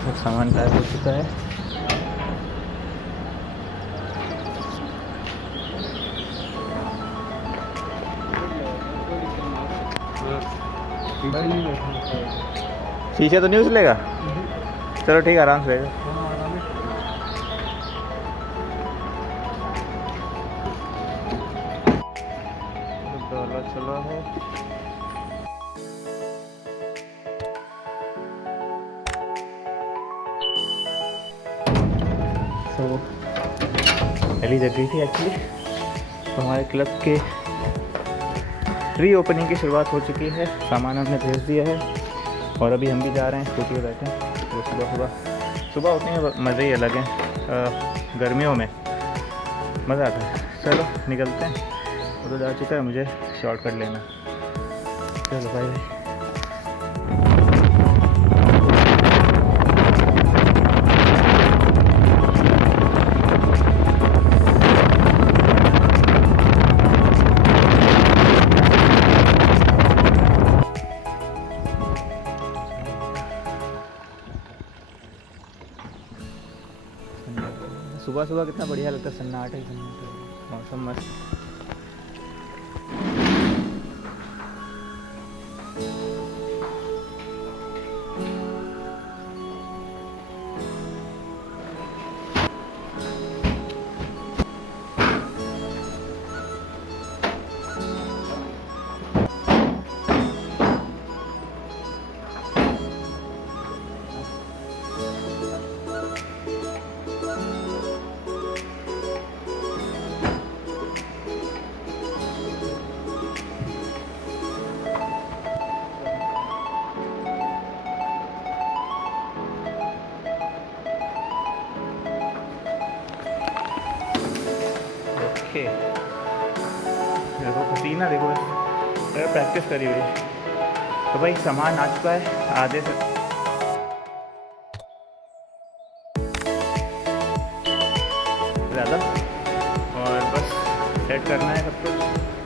सब सामान गायब हो चुका है। शीशे तो नहीं उछलेगा? चलो ठीक है, आराम से बैठो। चलो है तो पहली जग गई थी एक्चुअली। तो हमारे क्लब के री ओपनिंग की शुरुआत हो चुकी है। सामान हमने भेज दिया है और अभी हम भी जा रहे हैं स्कूटी पर बैठे। तो सुबह उठने में मज़े ही अलग हैं। गर्मियों में मज़ा आता है। चलो निकलते हैं। वो तो जा चुका है, मुझे शॉर्टकट लेना। चलो बाय बाय। सुबह सुबह कितना बढ़िया लगता है, सन्नाटा ही सन्नाटा, मौसम मस्त। ओके, देखो पसीना देखो, अगर प्रैक्टिस करी हुई। तो भाई सामान आ चुका है आधे से ज़्यादा, और बस सेट करना है सब कुछ।